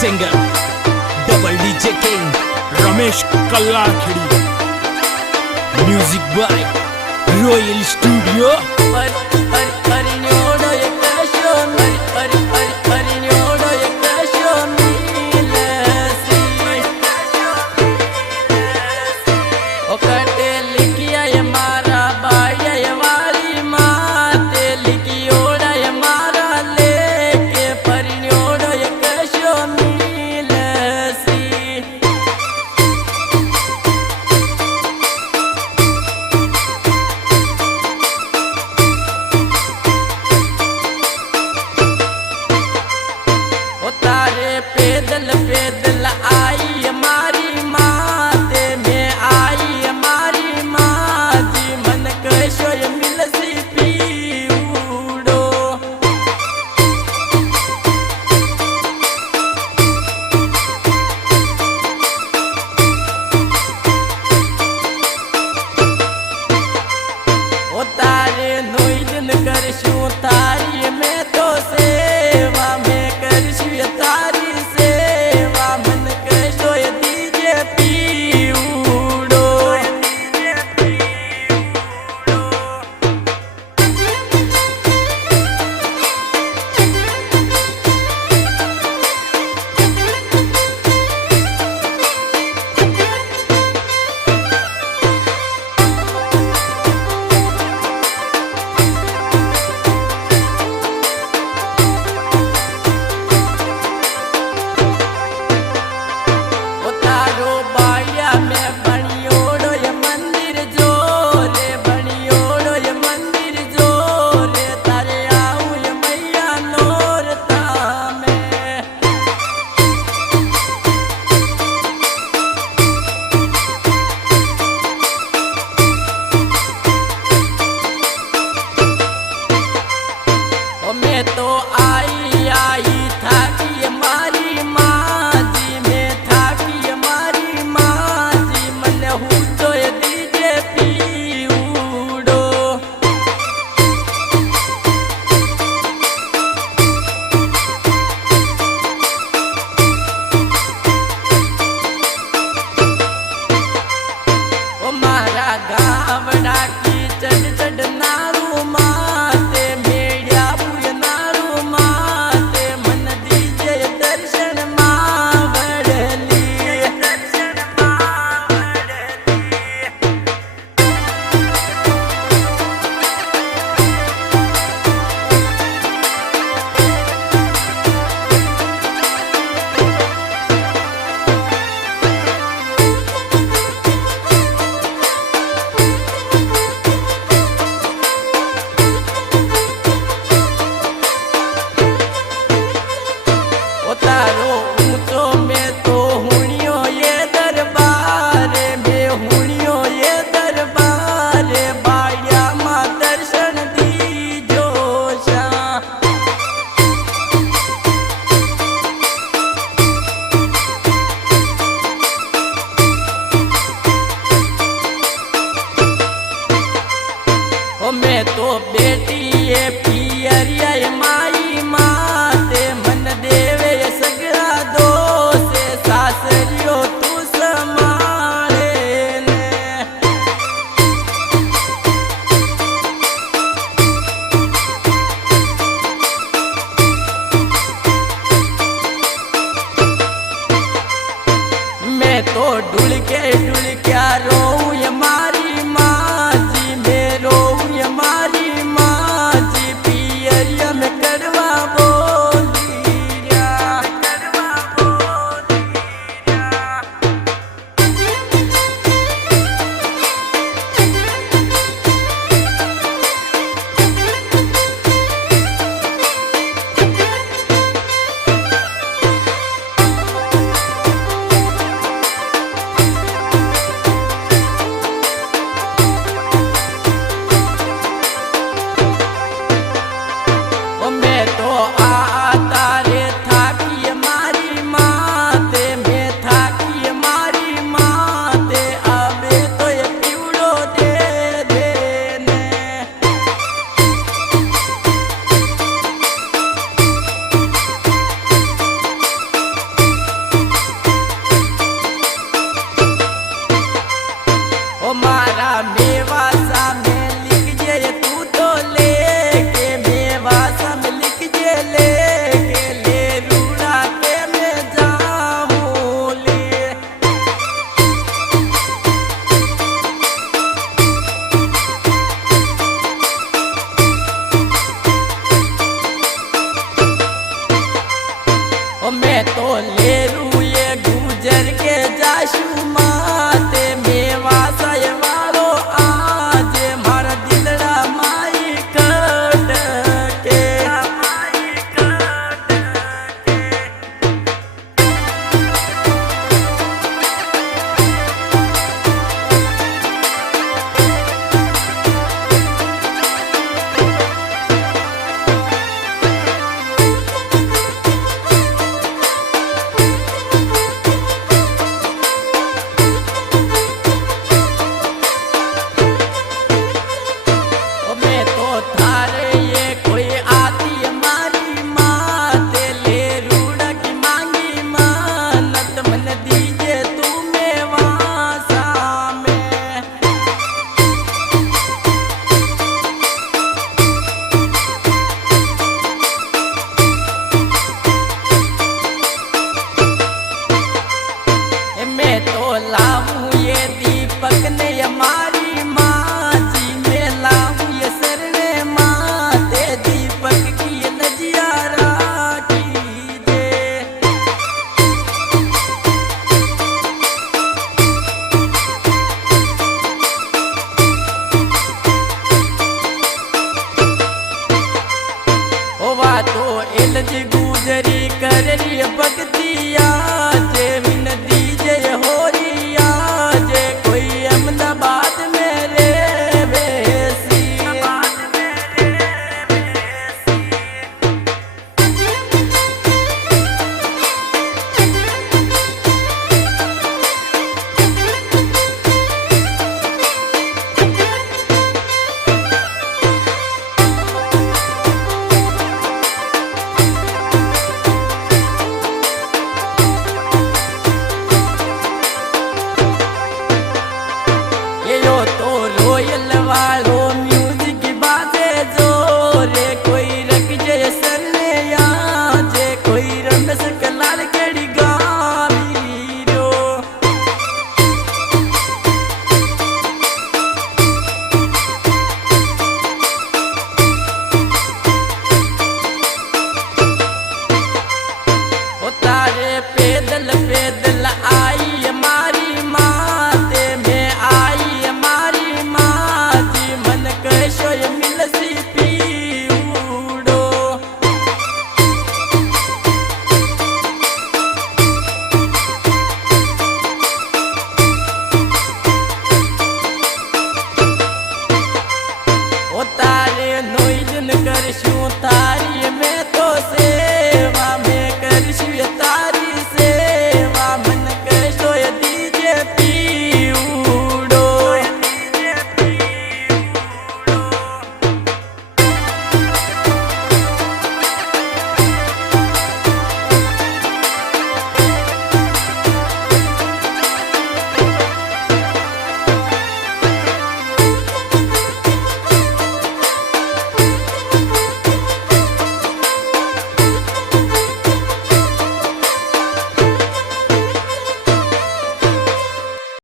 Singer double DJ king Ramesh Kallakhedi, music by royal studio. पैदल पैदल आई हमारी माँ ते में आई हमारी माँ जी मन कैसो मिल सी पीड़ो ओ तारे नोई दिन करशू तारी में तो सेवा में करशू तारी तो आई आई थाकी हमारी माँ जी में थाकी हमारी माँ जी मन हूँ तो दीजे पीड़ो ओ मारा गावड़ा की चढ़ चढ़ नारू माते मेड़िया तारो ऊंचो में तो हुनियो ये दरबार में हुनियो ये दरबार बाया माँ दर्शन दी जोशा ओ मैं तो बेटी ये पियरिया माई माँ ते मन देवे सगड़ा दो से सासरियो तू संभाले ने मैं तो ढुल के रोऊं हमारी माँ जी में रोऊं हमारी माँ जी पियरिया में દિલવાળો